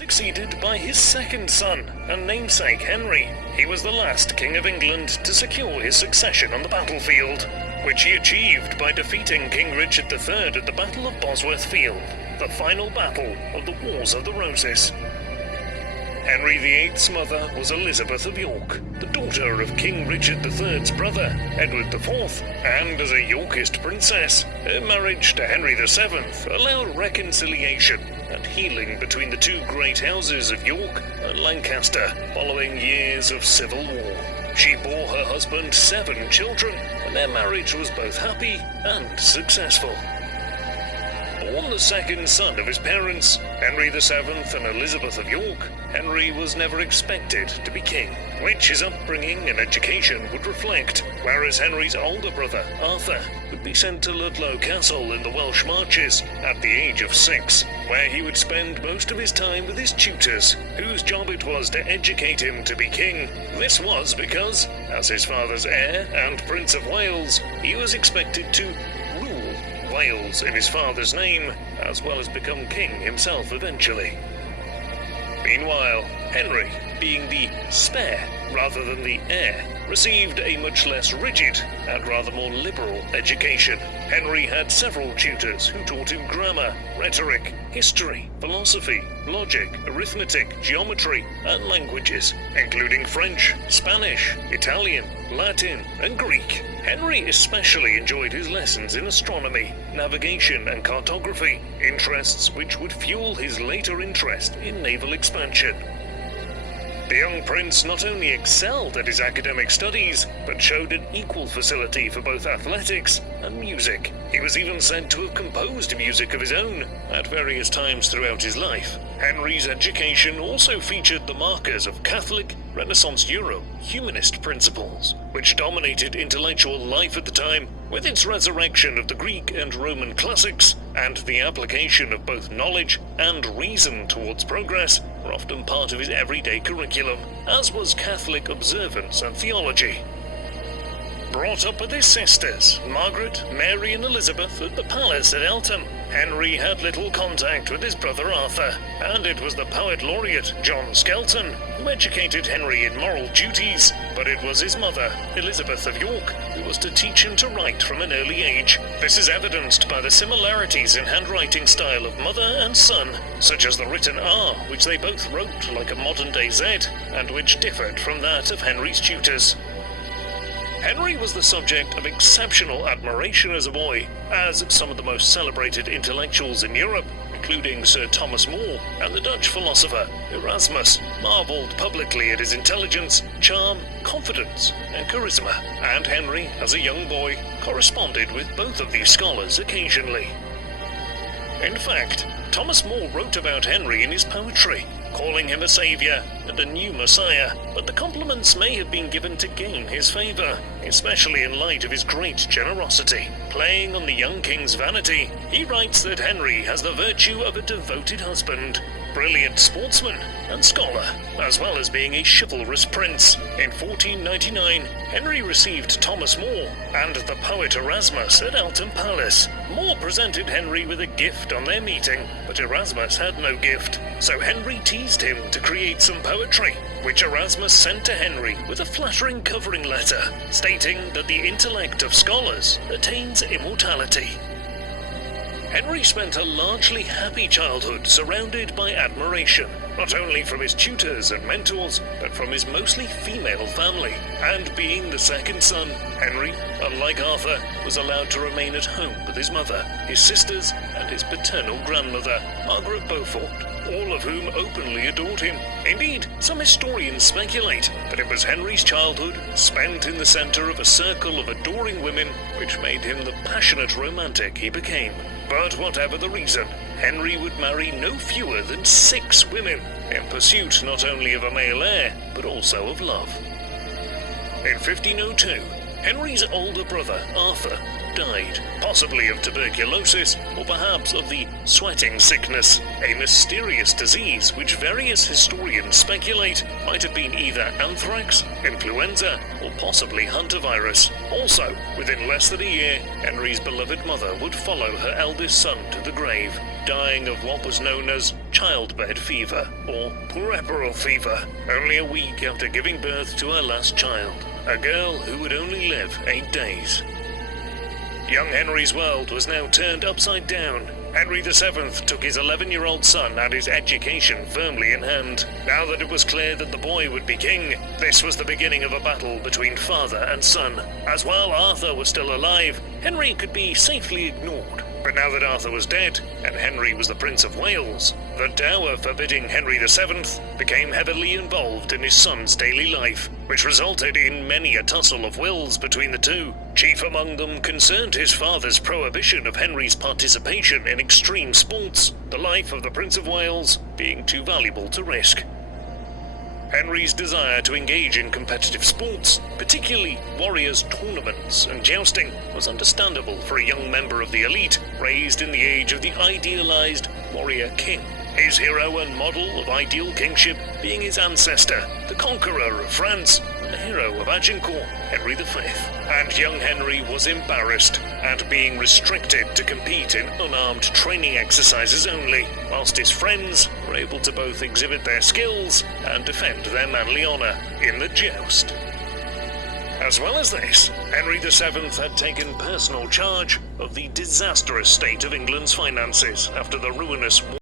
succeeded by his second son and namesake Henry. He was the last King of England to secure his succession on the battlefield, which he achieved by defeating King Richard III at the Battle of Bosworth Field, the final battle of the Wars of the Roses. Henry VIII's mother was Elizabeth of York, the daughter of King Richard III's brother, Edward IV, and as a Yorkist princess, her marriage to Henry VII allowed reconciliation and healing between the two great houses of York and Lancaster following years of civil war. She bore her husband 7 children, and their marriage was both happy and successful. Born the second son of his parents, Henry VII and Elizabeth of York, Henry was never expected to be king, which his upbringing and education would reflect, whereas Henry's older brother, Arthur, would be sent to Ludlow Castle in the Welsh Marches at the age of 6, where he would spend most of his time with his tutors, whose job it was to educate him to be king. This was because, as his father's heir and Prince of Wales, he was expected to rule Wales in his father's name, as well as become king himself eventually. Meanwhile, Henry, being the spare rather than the heir, received a much less rigid and rather more liberal education. Henry had several tutors who taught him grammar, rhetoric, history, philosophy, logic, arithmetic, geometry, and languages, including French, Spanish, Italian, Latin, and Greek. Henry especially enjoyed his lessons in astronomy, navigation, and cartography, interests which would fuel his later interest in naval expansion. The young prince not only excelled at his academic studies, but showed an equal facility for both athletics and music. He was even said to have composed music of his own at various times throughout his life. Henry's education also featured the markers of Catholic, Renaissance Euro, humanist principles, which dominated intellectual life at the time, with its resurrection of the Greek and Roman classics, and the application of both knowledge and reason towards progress were often part of his everyday curriculum, as was Catholic observance and theology. Brought up with his sisters, Margaret, Mary, and Elizabeth, at the palace at Eltham, Henry had little contact with his brother Arthur, and it was the poet laureate John Skelton who educated Henry in moral duties, but it was his mother, Elizabeth of York, who was to teach him to write from an early age. This is evidenced by the similarities in handwriting style of mother and son, such as the written R, which they both wrote like a modern-day Z, and which differed from that of Henry's tutors. Henry was the subject of exceptional admiration as a boy, as some of the most celebrated intellectuals in Europe, including Sir Thomas More and the Dutch philosopher Erasmus, marvelled publicly at his intelligence, charm, confidence, and charisma, and Henry, as a young boy, corresponded with both of these scholars occasionally. In fact, Thomas More wrote about Henry in his poetry, calling him a saviour and a new messiah, but the compliments may have been given to gain his favour, especially in light of his great generosity. Playing on the young king's vanity, he writes that Henry has the virtue of a devoted husband, brilliant sportsman and scholar, as well as being a chivalrous prince. In 1499, Henry received Thomas More and the poet Erasmus at Eltham Palace. More presented Henry with a gift on their meeting, but Erasmus had no gift, so Henry teased him to create some poetry, which Erasmus sent to Henry with a flattering covering letter, stating that the intellect of scholars attains immortality. Henry spent a largely happy childhood surrounded by admiration, not only from his tutors and mentors, but from his mostly female family. And being the second son, Henry, unlike Arthur, was allowed to remain at home with his mother, his sisters, and his paternal grandmother, Margaret Beaufort, all of whom openly adored him. Indeed, some historians speculate that it was Henry's childhood, spent in the centre of a circle of adoring women, which made him the passionate romantic he became. But whatever the reason, Henry would marry no fewer than 6 women, in pursuit not only of a male heir, but also of love. In 1502, Henry's older brother, Arthur, died, possibly of tuberculosis or perhaps of the sweating sickness, a mysterious disease which various historians speculate might have been either anthrax, influenza, or possibly hantavirus. Also, within less than a year, Henry's beloved mother would follow her eldest son to the grave, dying of what was known as childbed fever, or puerperal fever, only a week after giving birth to her last child, a girl who would only live 8 days. Young Henry's world was now turned upside down. Henry VII took his 11-year-old son and his education firmly in hand. Now that it was clear that the boy would be king, this was the beginning of a battle between father and son. As while Arthur was still alive, Henry could be safely ignored. But now that Arthur was dead, and Henry was the Prince of Wales, the dower forbidding Henry VII became heavily involved in his son's daily life, which resulted in many a tussle of wills between the two. Chief among them concerned his father's prohibition of Henry's participation in extreme sports, the life of the Prince of Wales being too valuable to risk. Henry's desire to engage in competitive sports, particularly warriors' tournaments and jousting, was understandable for a young member of the elite, raised in the age of the idealized warrior king. His hero and model of ideal kingship being his ancestor, the conqueror of France, and the hero of Agincourt, Henry V. And young Henry was embarrassed at being restricted to compete in unarmed training exercises only, whilst his friends were able to both exhibit their skills and defend their manly honour in the joust. As well as this, Henry VII had taken personal charge of the disastrous state of England's finances after the ruinous war.